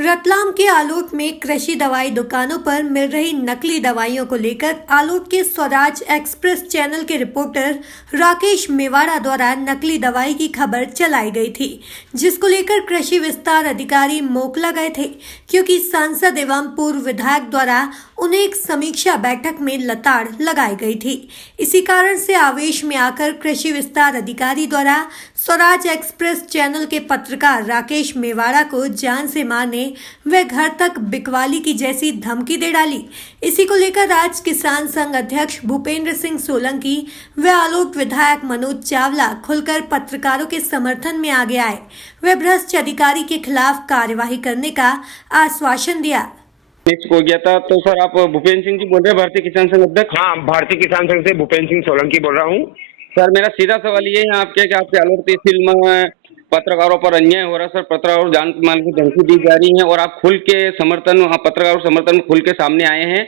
रतलाम के आलोट में कृषि दवाई दुकानों पर मिल रही नकली दवाइयों को लेकर आलोट के स्वराज एक्सप्रेस चैनल के रिपोर्टर राकेश मेवाड़ा द्वारा नकली दवाई की खबर चलाई गई थी, जिसको लेकर कृषि विस्तार अधिकारी मोकला गए थे, क्योंकि सांसद एवं पूर्व विधायक द्वारा उन्हें एक समीक्षा बैठक में लताड़ लगाई गई थी। इसी कारण से आवेश में आकर कृषि विस्तार अधिकारी द्वारा स्वराज एक्सप्रेस चैनल के पत्रकार राकेश मेवाड़ा को जान से मारने वे घर तक बिकवाली की जैसी धमकी दे डाली। इसी को लेकर आज किसान संघ अध्यक्ष भूपेंद्र सिंह सोलंकी व आलोट विधायक मनोज चावला खुलकर पत्रकारों के समर्थन में आगे आए। वे भ्रष्ट अधिकारी के खिलाफ कार्यवाही करने का आश्वासन दिया। फिक्स हो गया था। तो सर आप भूपेंद्र सिंह जी बोल रहे हैं, भारतीय किसान संघ अध्यक्ष? हाँ, भारतीय किसान संघ से भूपेंद्र सिंह सोलंकी बोल रहा हूँ। सर मेरा सीधा सवाल ये है आपके कि आपके आलोट तहसील में पत्रकारों पर अन्याय हो रहा है। सर पत्रकारों जान माल की धमकी दी जा रही है और आप खुल के पत्रकारों समर्थन में खुल के सामने आए हैं,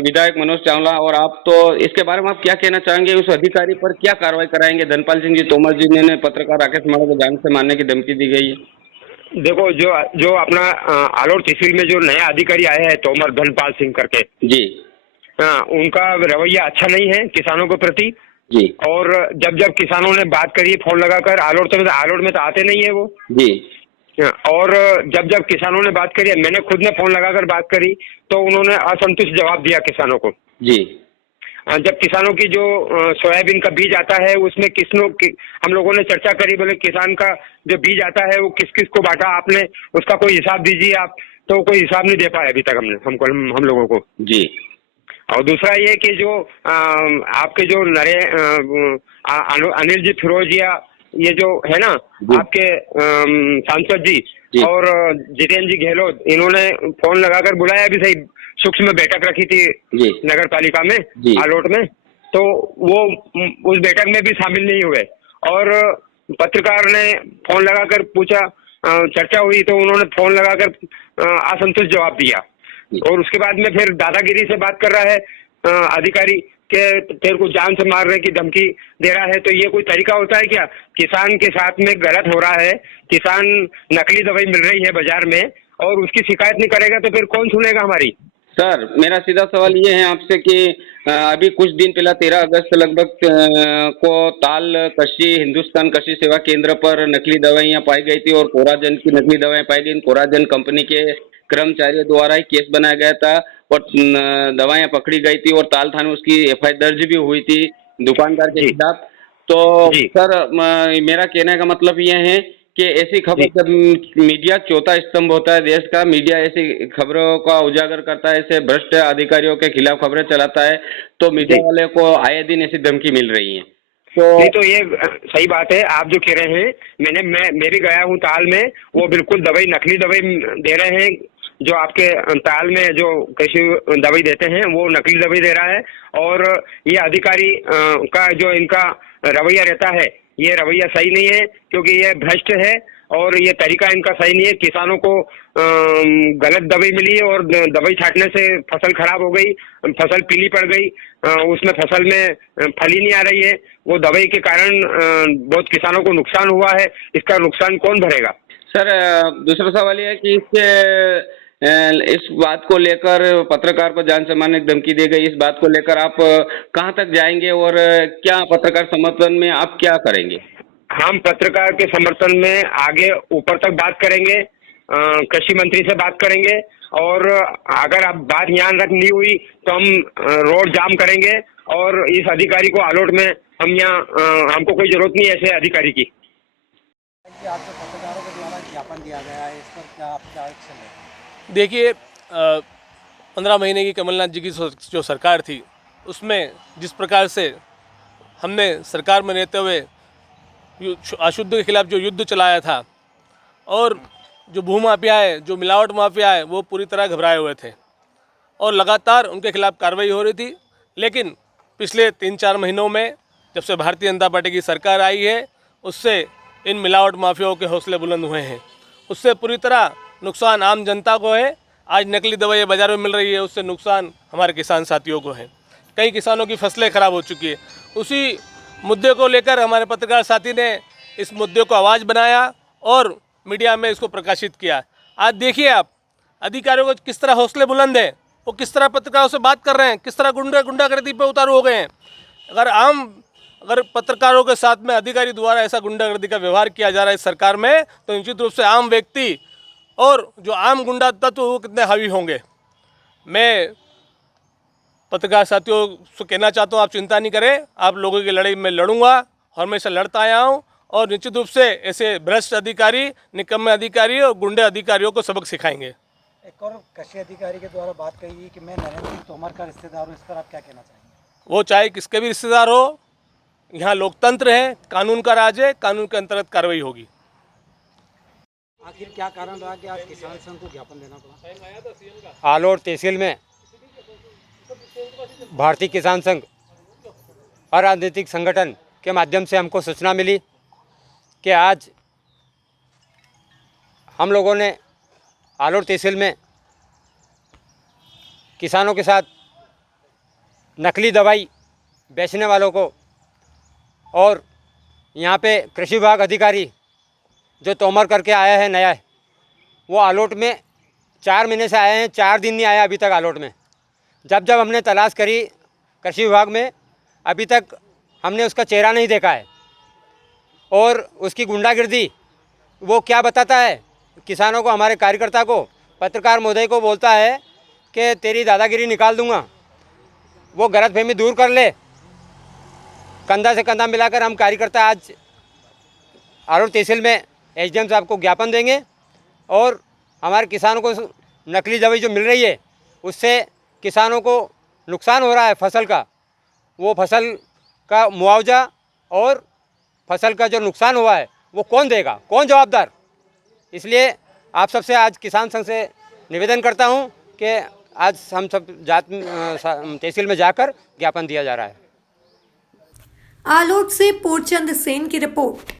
विधायक मनोज चावला, और आप तो इसके बारे में आप क्या कहना चाहेंगे? उस अधिकारी पर क्या कार्रवाई कराएंगे? धनपाल सिंह जी तोमर जी ने पत्रकार राकेश मेवाड़ा को जान से मारने की धमकी दी गई है। देखो, जो अपना आलोट तहसील में जो नया अधिकारी आया है तोमर धनपाल सिंह करके जी, हाँ, उनका रवैया अच्छा नहीं है किसानों के प्रति जी। और जब किसानों ने बात करी फोन लगाकर, आलोट में तो आते नहीं है वो जी। और जब किसानों ने बात करी, मैंने खुद ने फोन लगाकर बात करी तो उन्होंने असंतुष्ट जवाब दिया किसानों को। जी। जब किसानों की जो सोयाबीन का बीज आता है उसमें हम लोगों ने चर्चा करी, बोले किसान का जो बीज आता है वो किस किस को बांटा आपने, उसका कोई हिसाब दीजिए आप। तो कोई हिसाब नहीं दे पाए अभी तक हम लोगों को। जी। और दूसरा ये कि जो आपके जो अनिल जी फिरोजिया ये जो है ना आपके सांसद जी और जितेंद्र जी गहलोत, इन्होंने फोन लगाकर बुलाया भी सही, सूक्ष्म बैठक रखी थी नगर पालिका में आलोट में, तो वो उस बैठक में भी शामिल नहीं हुए। और पत्रकार ने फोन लगाकर पूछा, चर्चा हुई तो उन्होंने फोन लगाकर असंतुष्ट जवाब दिया। और उसके बाद में फिर दादागिरी से बात कर रहा है अधिकारी के तेरे को जान से मारने की धमकी दे रहा है। तो ये कोई तरीका होता है क्या? किसान के साथ में गलत हो रहा है, किसान नकली दवाई मिल रही है बाजार में और उसकी शिकायत नहीं करेगा तो फिर कौन सुनेगा हमारी? सर मेरा सीधा सवाल ये है आपसे कि अभी कुछ दिन पहले 13 अगस्त लगभग को ताल कृषि हिंदुस्तान कृषि सेवा केंद्र पर नकली दवाइयाँ पाई गई थी और कोराजन की नकली दवाएं पाई गई। कोराजन कंपनी के कर्मचारियों द्वारा ही केस बनाया गया था और दवाएं पकड़ी गई थी और ताल थाने उसकी एफआईआर दर्ज भी हुई थी दुकानदार के खिलाफ। तो सर मेरा कहने का मतलब ये है कि ऐसी खबर, जब मीडिया चौथा स्तंभ होता है देश का, मीडिया ऐसी खबरों का उजागर करता है, ऐसे भ्रष्ट अधिकारियों के खिलाफ खबरें चलाता है, तो मीडिया वाले को आए दिन ऐसी धमकी मिल रही है। नहीं तो ये सही बात है आप जो कह रहे हैं। मैं भी गया हूँ ताल में, वो बिल्कुल नकली दवाई दे रहे हैं। जो आपके ताल में जो कृषि दवाई देते हैं वो नकली दवाई दे रहा है। और ये अधिकारी का जो इनका रवैया रहता है, ये रवैया सही नहीं है, क्योंकि ये भ्रष्ट है और ये तरीका इनका सही नहीं है। किसानों को गलत दवाई मिली और दवाई छाटने से फसल खराब हो गई, फसल पीली पड़ गई, उसमें फसल में फली नहीं आ रही है। वो दवाई के कारण बहुत किसानों को नुकसान हुआ है। इसका नुकसान कौन भरेगा? सर दूसरा सवाल यह है कि इस बात को लेकर पत्रकार को जान से मारने की धमकी दी गई, इस बात को लेकर आप कहां तक जाएंगे और क्या पत्रकार समर्थन में आप क्या करेंगे? हम पत्रकार के समर्थन में आगे ऊपर तक बात करेंगे, कृषि मंत्री से बात करेंगे, और अगर अब बात यहाँ तक नहीं हुई तो हम रोड जाम करेंगे। और इस अधिकारी को आलोट में हम यहाँ हमको कोई जरूरत नहीं है ऐसे अधिकारी की। आपको पत्रकारों के द्वारा ज्ञापन दिया गया है, इस पर क्या आपका एक्शन है? देखिए 15 महीने की कमलनाथ जी की जो सरकार थी उसमें जिस प्रकार से हमने सरकार में रहते हुए अशुद्ध के खिलाफ जो युद्ध चलाया था, और जो भूमाफिया है, जो मिलावट माफिया है, वो पूरी तरह घबराए हुए थे और लगातार उनके खिलाफ कार्रवाई हो रही थी। लेकिन पिछले 3-4 महीनों में जब से भारतीय जनता पार्टी की सरकार आई है, उससे इन मिलावट माफियाओं के हौसले बुलंद हुए हैं। उससे पूरी तरह नुकसान आम जनता को है। आज नकली दवाइयाँ बाज़ार में मिल रही है, उससे नुकसान हमारे किसान साथियों को है। कई किसानों की फसलें खराब हो चुकी है। उसी मुद्दे को लेकर हमारे पत्रकार साथी ने इस मुद्दे को आवाज़ बनाया और मीडिया में इसको प्रकाशित किया। आज देखिए आप अधिकारियों को किस तरह हौसले बुलंद हैं, वो किस तरह पत्रकारों से बात कर रहे हैं, किस तरह गुंडागर्दी पे उतारू हो गए हैं। अगर पत्रकारों के साथ में अधिकारी द्वारा ऐसा गुंडागर्दी का व्यवहार किया जा रहा है इस सरकार में, तो निश्चित रूप से आम व्यक्ति और जो आम गुंडा तत्व वो कितने हावी होंगे। मैं पत्रकार साथियों से कहना चाहता हूँ, आप चिंता नहीं करें, आप लोगों की लड़ाई में लड़ूंगा और हमेशा लड़ता आया हूँ और निश्चित रूप से ऐसे भ्रष्ट अधिकारी, निकम्मे अधिकारी और गुंडे अधिकारियों को सबक सिखाएंगे। एक और कृषि अधिकारी के द्वारा बात कही गई कि मैं नरेंद्र सिंह तोमर का रिश्तेदार हूँ, इस पर आप क्या कहना चाहेंगे? वो चाहे किसके भी रिश्तेदार हो, यहाँ लोकतंत्र है, कानून का राज है, कानून के अंतर्गत कार्रवाई होगी। आखिर क्या कारण रहा कि आज किसान संघ को ज्ञापन देना पड़ा? आलोट तहसील में भारतीय किसान संघ और राजनीतिक संगठन के माध्यम से हमको सूचना मिली कि आज हम लोगों ने आलोट तहसील में किसानों के साथ नकली दवाई बेचने वालों को और यहाँ पे कृषि विभाग अधिकारी जो तोमर करके आया है नया, वो आलोट में 4 महीने से आए हैं, 4 दिन नहीं आया अभी तक आलोट में। जब हमने तलाश करी कृषि विभाग में, अभी तक हमने उसका चेहरा नहीं देखा है। और उसकी गुंडागिर्दी वो क्या बताता है किसानों को, हमारे कार्यकर्ता को, पत्रकार महोदय को बोलता है कि तेरी दादागिरी निकाल दूंगा। वो गलतफहमी दूर कर ले, कंधा से कंधा मिलाकर हम कार्यकर्ता आज आलोट तहसील में एसडीएम साहब को ज्ञापन देंगे और हमारे किसानों को नकली दवाई जो मिल रही है उससे किसानों को नुकसान हो रहा है फसल का, वो फसल का मुआवजा और फसल का जो नुकसान हुआ है वो कौन देगा, कौन जवाबदार। इसलिए आप सबसे आज किसान संघ से निवेदन करता हूं कि आज हम सब तहसील में जाकर ज्ञापन दिया जा रहा है। आलोट से पूर्णचंद सेन की रिपोर्ट।